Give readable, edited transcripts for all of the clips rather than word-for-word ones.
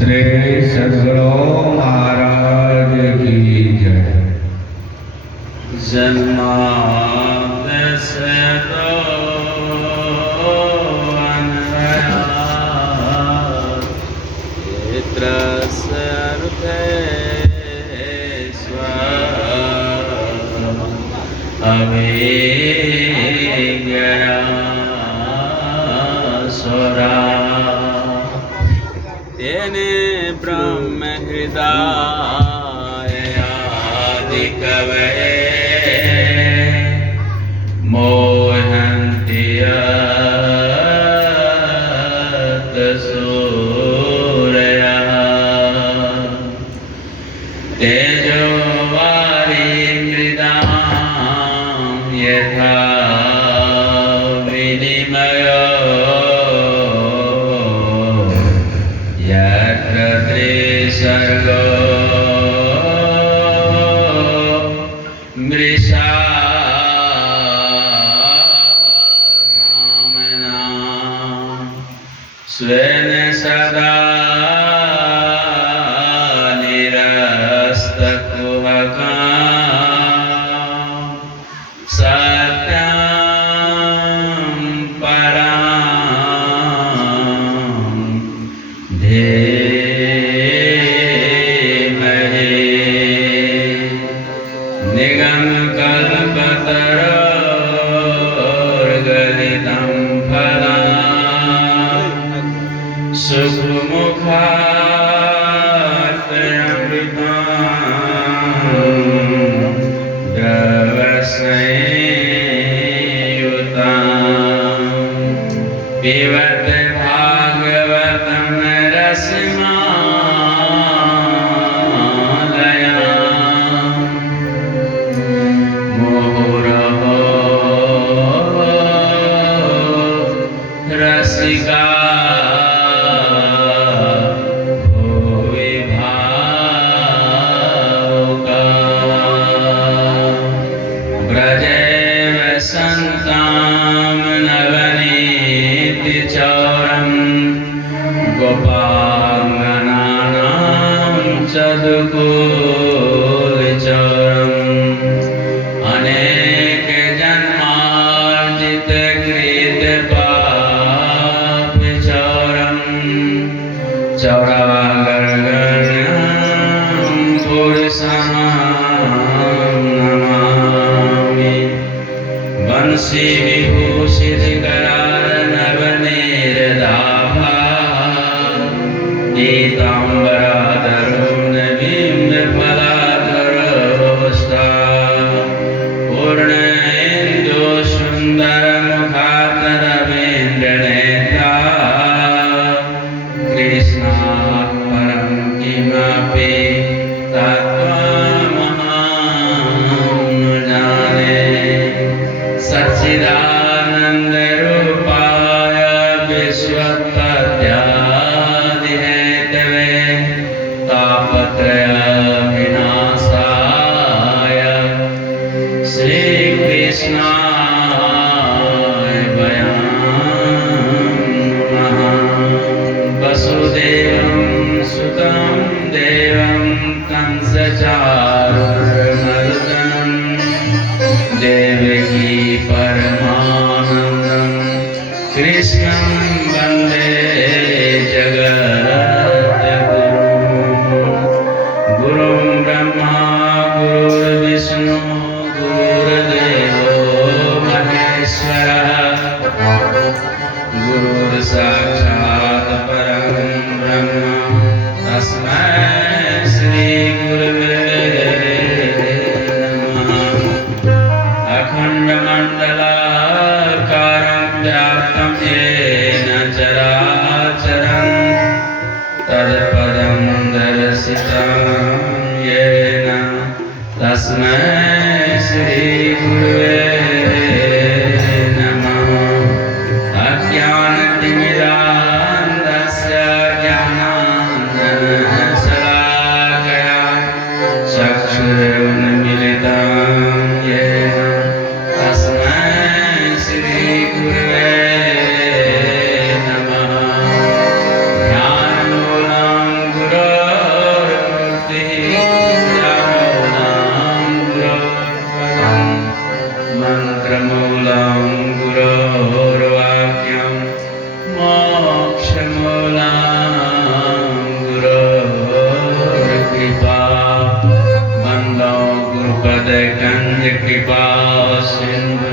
श्री सद्गुरु महाराज की जय। जन्माद्यस्य अन्वयात् क्षेत्रस्य अभिज्ञया स्वरा तेने ब्रह्म हृदय आदि कवये मोहन्ति यत् सूरयः तेजो वारिमृदां यथा विनिमयो यत्र त्रिसर्गो मृषा धाम्ना स्वेन सदा निरस्तकुहकां सत्यं परां धीमहि निगमकल्पतरोर्गलितं फलं सुखमुखार्थमृतं द्रवसंयुतं पिबत भागवतं रसमालयम् मुहुरहो रसिका भुवि भावुका व्रजेव सन्तां नवनीतिचौरं गोपाङ्गनानां चतुकुलचौरम् अनेक जन्मार्जित कृत पाप चौरम चौरागर्गण्यं पुरुषं नमामि बंसी विभूषित करार नवनीरदाभा पीताम्बराधरो नवीम्बफलाधरोष्टा पूर्णेन्दु सुन्दरमुखातरवीन्द्रनेत्रा कृष्णात् परं किमपि तत्त्वमहं न जाने सच्चिदानन्दरूपाय विश्वोत्पत्त्यादिहेतवे तापत्रयविनाशाय श्रीकृष्णाय वयं नमः। वसुदेवं सुतं देवं कंसचारुमर्दनं देवकी परमानन्दं कृष्णं वन्दे जगद्गुरुं गुरुं ब्रह्मा गुरुर्विष्णु गुरुर्देवो महेश्वरः गुरुर्साक्षात् परं ब्रह्म पद कंज कृपा सिंधु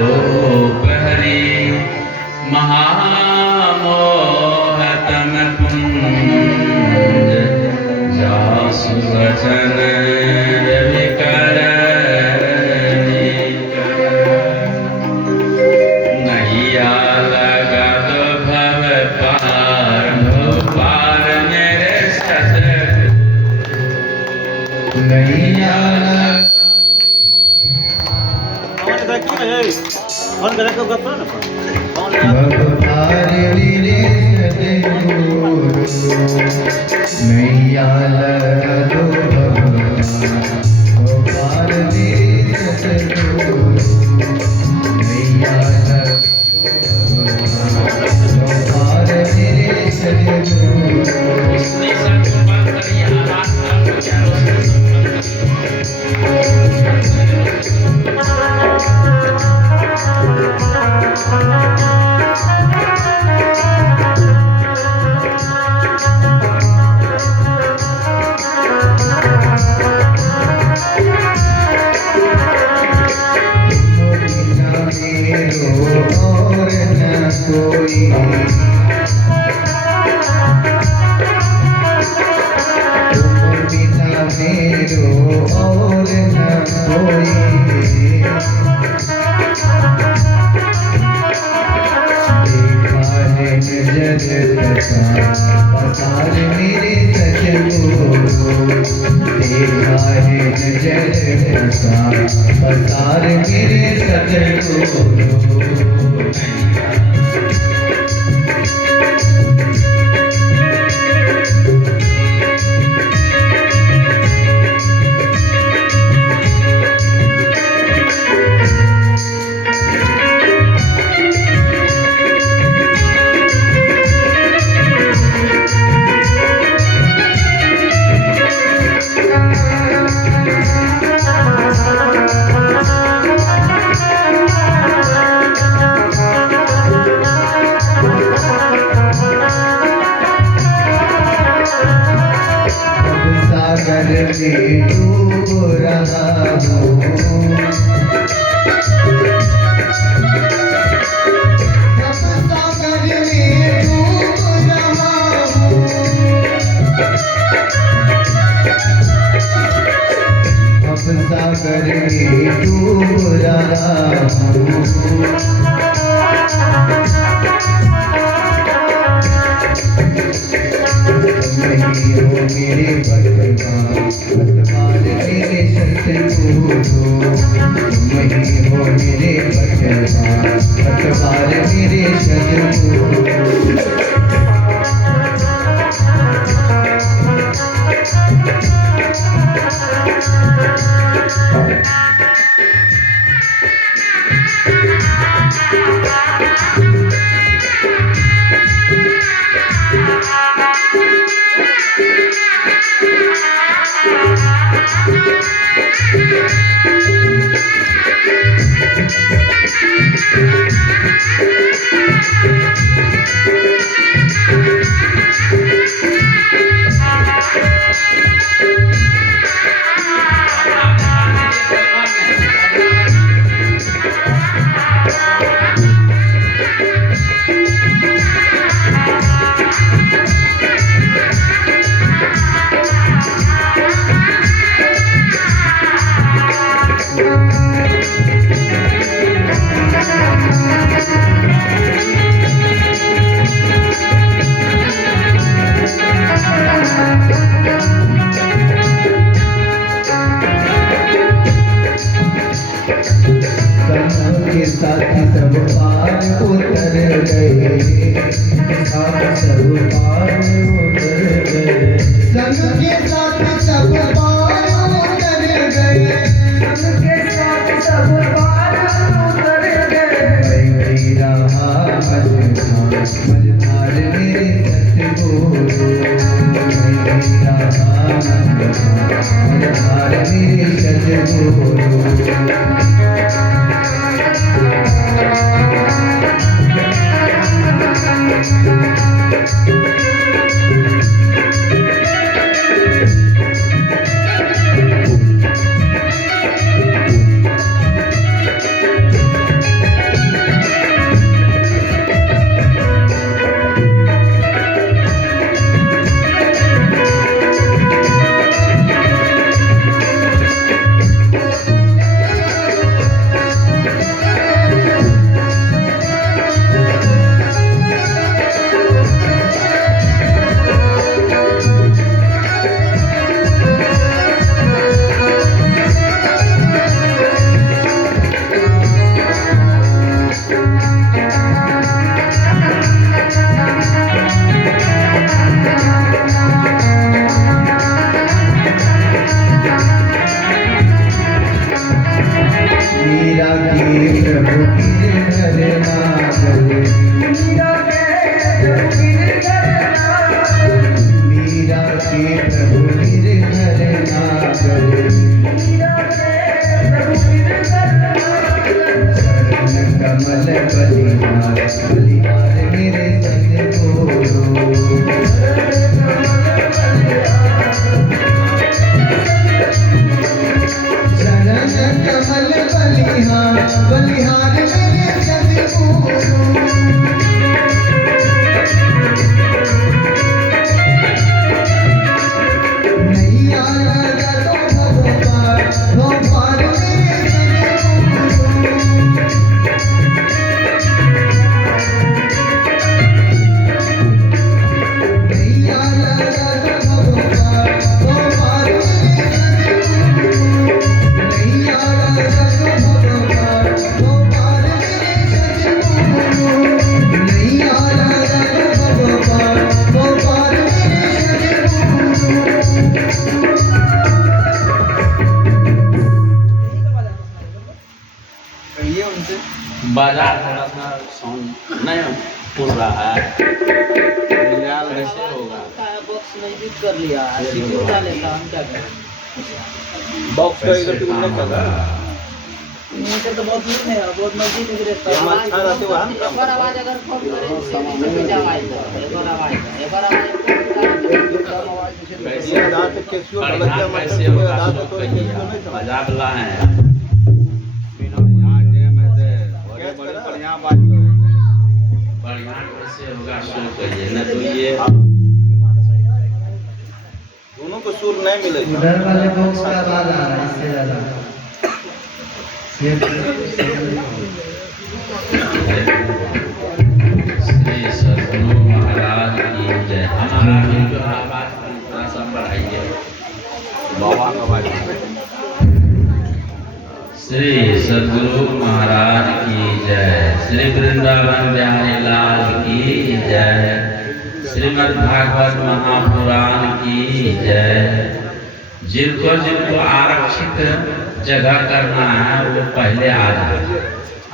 रूप हरि महामोहतम कुंज जासु वचन रवि कर नैया लगा तो भव पार मेरे सतगुरु नैया फोन करे तो गप ना भव पार मेरे सतगुरु नैया लगा दो भव पार मेरे सतगुरु नैया लगा दो पार मेरे सतगुरु पसार मेरे सतगुरु देखा है नजर पसार मेरे सतगुरु सागर में डूब रहा हूँ सागर में डूब रहा हूँ अब सागर में डूब रहा हूँ नहीं हो मेरे पतवार मेरे सतगुरु नहीं हो मेरे पतवार मेरे सतगुरु के साथी सब पार उतर गए साथ सब पार उतर गए संग के साथी सब पार उतर गए संग के साथी सब पार उतर गए गई रहा मझधार मेरे सतगुरु गई रहा मझधार मेरे सतगुरु बलिहार मेरे सतगुरु नैया लगा दो भगवान मेरे सतगुरु नैया लगा दो भगवान मेरे सतगुरु नैया लगा दो भगवान मेरे सतगुरु नैया लगा दो भगवान मेरे सतगुरु बाजार थोड़ा सा साउंड नहीं पुर रहा है, कैसे होगा? बॉक्स मजबूत कर लिया उठा लेता हम क्या करें। बॉक्स का इधर टूट नहीं चल रहा मुझे तो बहुत दूर नहीं है, बहुत नजदीक में रहता है। हम अच्छा रहते वहाँ एक बार आवाज अगर फोन करें तो भी आवाज दो, एक बार आवाज कम आवाज से ये आधार पे कैसियो गलत है कैसे मतलब होगा? आधार पे तो कहिए, कैसियो नहीं था बाजार ला है बढ़िया कैसे होगा सो कहिए न तो ये दोनों को सुर नहीं मिले उधर वाले बॉक्स का आवाज आ रहा है इससे ज्यादा श्री सद्गुरु महाराज की जय। हमारा भी जो आवाज थोड़ा सा बढ़ाइए बाबा का आवाज। श्री सद्गुरु महाराज की जय। श्री वृंदावन बिहारी लाल की जय। श्रीमद् भागवत महापुराण की जय। जिनको जिनको आरक्षित जगह करना है वो पहले आ जाए,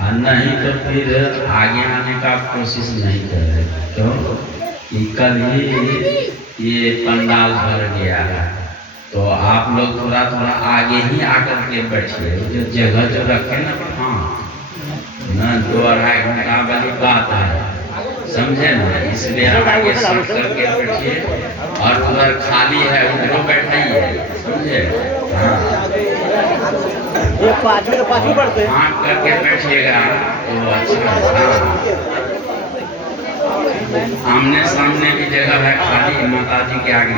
और नहीं तो फिर आगे आने का कोशिश नहीं करे। क्यों कि कल ही ये पंडाल भर गया है, तो आप लोग थोड़ा थोड़ा आगे ही आकर के बैठिए। जो जगह जो रखे ना, हाँ न 2-2.5 घंटा वाली बात है, समझे ना। इसलिए आप आगे सट करके बैठिए, और उधर खाली है उधर बैठाइए, समझे। हाँ ये पाछू पड़ते हैं। हाँ करके बैठिएगा तो अच्छा है। आमने सामने की जगह है खाली, माता जी के आगे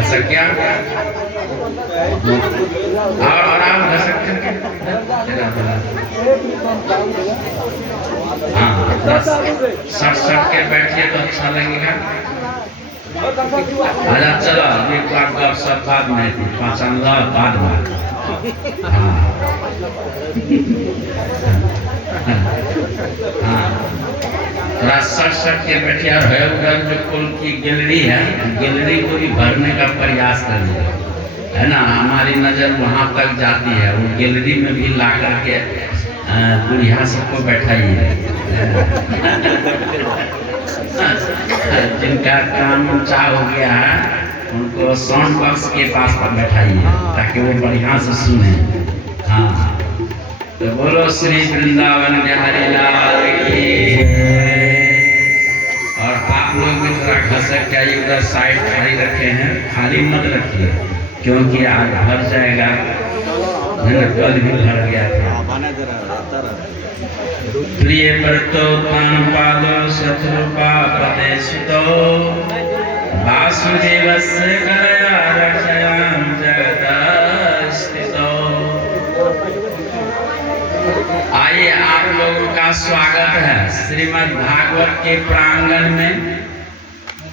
घसक क्या और आप घसक हाँ सट के बैठिए तो अच्छा लगेगा। अच्छा चलो एक बार गप सब बाद में थी, पाचन ला बाद में। हाँ हाँ थोड़ा सट के बैठिए। और है उधर जो कुल की गैलरी है, गैलरी को भी भरने का प्रयास करिए, है ना। हमारी नज़र वहाँ तक जाती है, वो गैलरी में भी ला करके बुढ़िया सबको बैठाइए। जिनका काम ऊंचा हो गया है उनको साउंड बॉक्स के पास पर बैठाइए, ताकि वो बढ़िया से सुने। हाँ तो बोलो श्री वृंदावन बिहारी लाल की। और आप लोग भी थोड़ा घसक जाइए, उधर साइड खाली रखे हैं, खाली मत रखिए, क्योंकि आज भर जाएगा, कल भी भर गया था। प्रिय व्रतो तान पादो शत्रुपा पते सुतो वासुदेवस्य करया रक्षयाम जगतः स्थितो। आइए आप लोगों का स्वागत है श्रीमद् भागवत के प्रांगण में।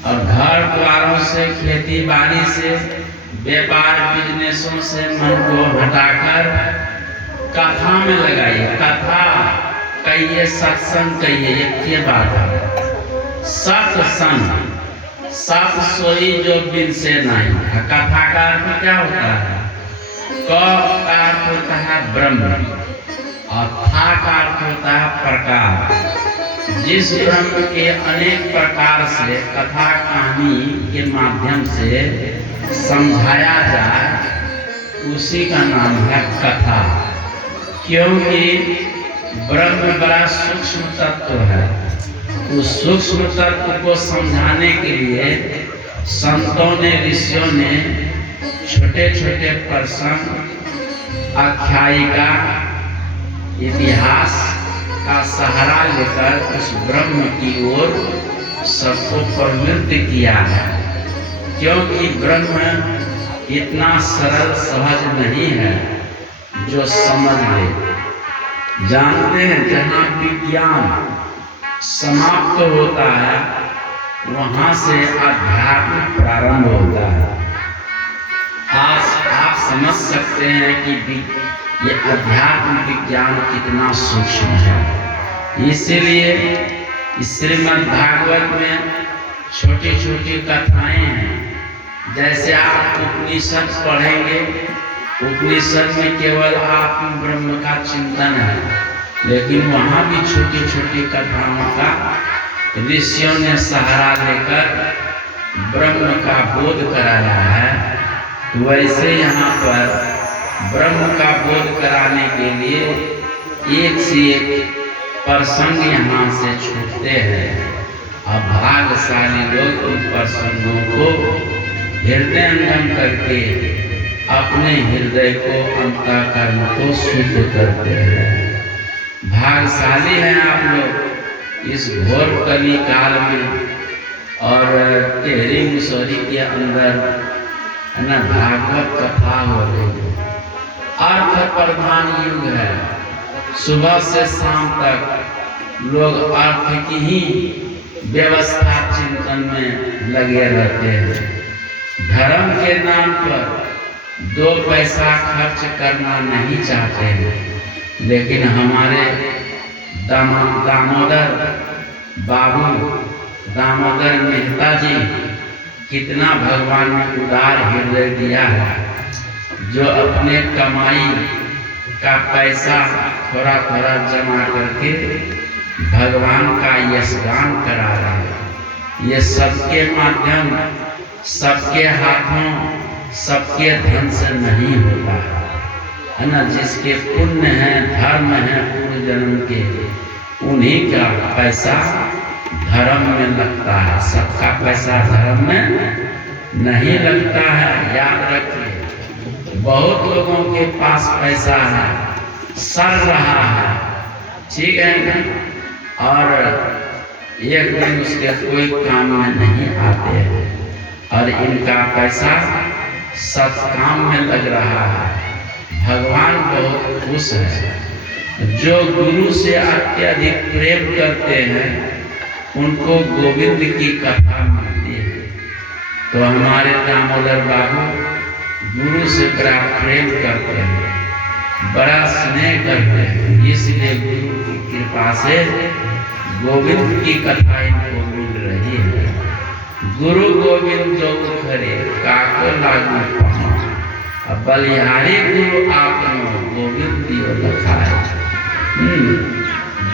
और घर द्वारों से, खेती बाड़ी से, व्यापार बिजनेसों से मन को हटाकर कथा में लगाइए। कथा कहिए, सत्संग कहिए, एक ये बात है। सत्संग सत सोई जो बिन से नहीं है। कथा का अर्थ क्या होता है? क का अर्थ होता है ब्रह्म, और था का अर्थ होता है प्रकार। जिस ब्रह्म के अनेक प्रकार से कथा कहानी के माध्यम से समझाया जाए, उसी का नाम है कथा। क्योंकि ब्रह्म बड़ा सूक्ष्म तत्व है। उस सूक्ष्म तत्व को समझाने के लिए संतों ने, ऋषियों ने छोटे छोटे प्रसंग, आख्यायिका इतिहास का सहारा लेकर उस ब्रह्म की ओर सबको प्रवृत्त किया है, क्योंकि ब्रह्म इतना सरल सहज नहीं है जो समझ ले। जानते हैं जहाँ विज्ञान समाप्त होता है वहाँ से अध्यात्म प्रारंभ होता है। आज आप समझ सकते हैं कि ये अध्यात्म विज्ञान कितना सूक्ष्म है। इसीलिए श्रीमद् भागवत में छोटी छोटी कथाएं हैं। जैसे आप उपनिषद पढ़ेंगे, उपनिषद में केवल आत्म ब्रह्म का चिंतन है, लेकिन वहाँ भी छोटी छोटी कथाओं का ऋषियों ने सहारा देकर ब्रह्म का बोध कराया है। वैसे यहाँ पर ब्रह्म का बोध कराने के लिए एक से एक प्रसंग यहाँ से छूटते हैं। अब भाग्यशाली लोग उन प्रसंगों को हृदयंगम करके अपने हृदय को, अंतःकरण को शुद्ध करते हैं। भाग्यशाली हैं आप लोग इस घोर कली काल में और टेढ़ी मुसहरी के अंदर है ना भागवत कथा हो रही है। अर्थ प्रधान युग है। सुबह से शाम तक लोग अर्थ की ही व्यवस्था चिंतन में लगे रहते हैं। धर्म के नाम पर 2 पैसा खर्च करना नहीं चाहते हैं, लेकिन हमारे दामोदर बाबू, दामोदर मेहता जी कितना भगवान ने उदार हृदय दिया है, जो अपने कमाई का पैसा थोड़ा थोड़ा जमा करके भगवान का यशगान करा रहे हैं। ये सबके माध्यम, सबके हाथों, सबके धन से नहीं होता है ना। जिसके पुण्य है, धर्म है पूर्व जन्म के, उन्हीं का पैसा धर्म में लगता है। सबका पैसा धर्म में नहीं लगता है, याद रखिए। बहुत लोगों के पास पैसा है, सर रहा है, ठीक है ना, और एक दिन उसके कोई काम में नहीं आते हैं, और इनका पैसा सत्काम में लग रहा है। भगवान बहुत खुश है। जो गुरु से अत्यधिक प्रेम करते हैं उनको गोविंद की कथा मिलती है। तो हमारे दामोदर बाबू गुरु से बड़ा प्रेम करते हैं, बड़ा स्नेह करते हैं, इसलिए गुरु की कृपा से गोविंद की कथा इनको मिल रही है। गुरु गोविंद जो खरे काको लागू पाओ, अब बलिहारी गुरु आपनो गोविंद दियो लखाए।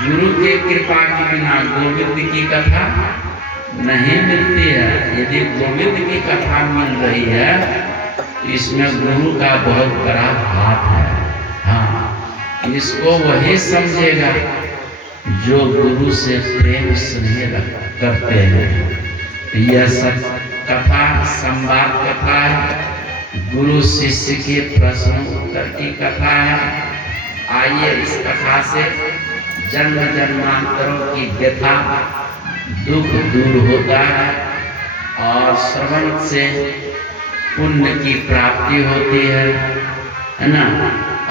गुरु के कृपा के बिना गोविंद की कथा नहीं मिलती है। यदि गोविंद की कथा मिल रही है तो इसमें गुरु का बहुत बड़ा हाथ है। हाँ, इसको वही समझेगा जो गुरु से प्रेम स्नेह करते हैं। यह सब कथा संवाद कथा है, गुरु शिष्य के प्रश्न उत्तर की कथा है। आइए इस कथा से जन्म जन्मांतरों की व्यथा दुख दूर होता है और श्रवण से पुण्य की प्राप्ति होती है ना,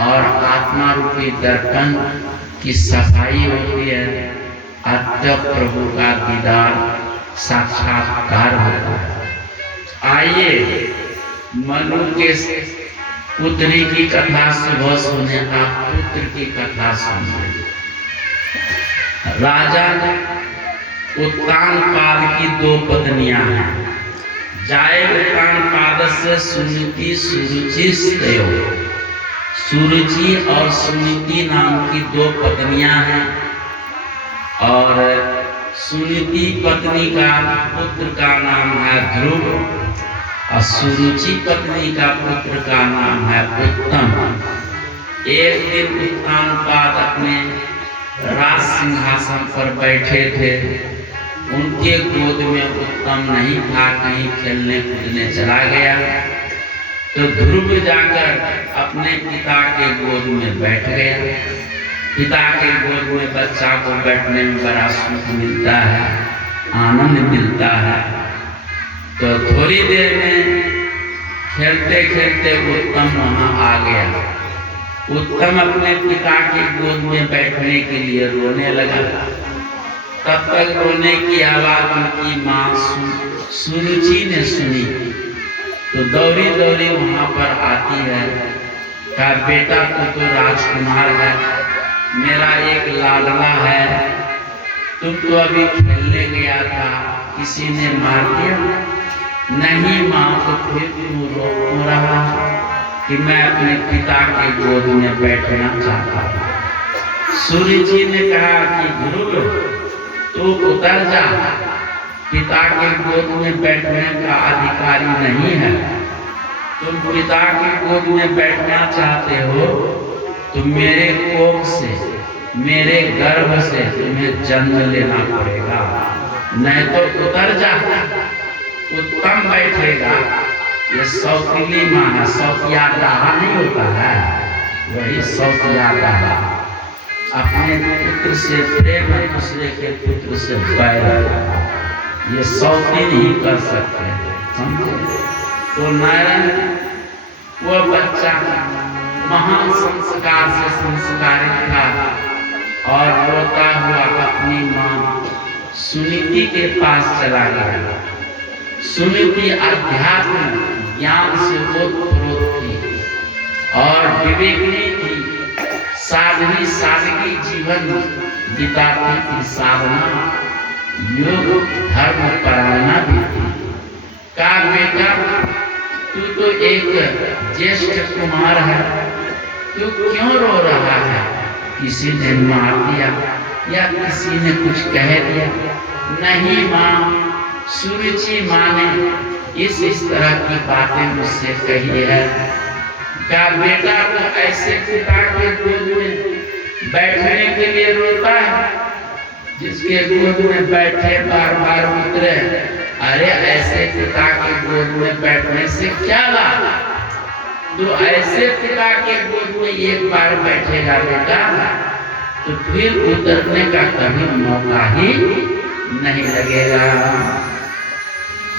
और आत्मा रूपी दर्पण की सफाई होती है। अतः प्रभु का दीदार साक्षात्कार होता है। आइए मनु के पुत्री की कथा सुबह सुने, आप पुत्र की कथा सुनिए। राजा उत्तानपाद की 2 पत्नियां हैं। जाए उत्तानपाद से सुनीति सुरुचि स्तयो। सुरुचि और सुनीति नाम की 2 पत्नियां हैं, और सुनीति पत्नी का पुत्र का नाम है ध्रुव और सुरुचि पत्नी का पुत्र का नाम है उत्तम। एक दिन उत्तानपाद अपने राज सिंहासन पर बैठे थे। उनके गोद में उत्तम नहीं था, कहीं खेलने कूदने चला गया। तो ध्रुव जाकर अपने पिता के गोद में बैठ गया। पिता के गोद में बच्चा को बैठने में बड़ा सुख मिलता है, आनंद मिलता है। तो थोड़ी देर में खेलते खेलते उत्तम वहाँ आ गया। उत्तम अपने पिता के गोद में बैठने के लिए रोने लगा। तब तक रोने की आवाज उनकी माँ सुरुचि ने सुनी, तो दौड़ी दौड़ी वहाँ पर आती है। कहा, बेटा तू तो राजकुमार है, मेरा एक लाडला है, तुम तो अभी खेलने गया था, किसी ने मार दिया? नहीं माँ, तो फिर तू रो रहा कि मैं अपने पिता के गोद में बैठना चाहता हूँ। सूर्य जी ने कहा कि ध्रुव, तू उतर जा, पिता के गोद में बैठने का अधिकारी नहीं है। तुम पिता के गोद में बैठना चाहते हो तो मेरे कोख से, मेरे गर्भ से तुम्हें जन्म लेना पड़ेगा, नहीं तो उतर जा। उत्तम बैठेगा। ये सौतीली माँ है, सौतिया दाहा नहीं होता है, वही सौतिया दाहा। अपने पुत्र से प्रेम, दूसरे के पुत्र से बैर, ये सौती नहीं कर सकते, समझे? तो नारायण वो बच्चा महान संस्कार से संस्कारित था और रोता हुआ अपनी माँ सुनीति के पास चला गया। सुनीति अध्यात्म ज्ञान से ओतप्रोत थी और विवेकनी थी, साधवी सादगी जीवन बिताती थी, साधना योग धर्म परायणा भी थी। कहा, बेटा तू तो एक ज्येष्ठ कुमार है, तू क्यों रो रहा है? किसी ने मार दिया या किसी ने कुछ कह दिया? नहीं माँ, सुरुचि माँ ने इस तरह की बातें मुझसे कही है। कहा, बेटा तो ऐसे पिता के गोद में बैठने के लिए रोता है, जिसके गोद में बैठे बार बार उतरे। अरे ऐसे पिता के गोद में बैठने से क्या लाभ? तो ऐसे पिता के गोद में एक बार बैठेगा बेटा, तो फिर उतरने का कभी मौका ही नहीं लगेगा।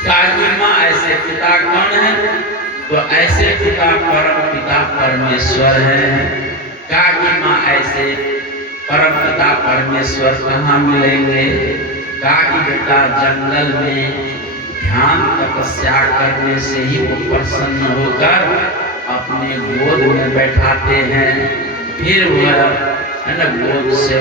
काकी माँ, ऐसे पिता कौन है? तो ऐसे पिता परम पिता परमेश्वर है। काकी माँ, ऐसे परम पिता परमेश्वर कहाँ मिलेंगे? काकी बेटा, जंगल में ध्यान तपस्या करने से ही वो प्रसन्न होकर अपने गोद में बैठाते हैं, फिर वह है ना गोद से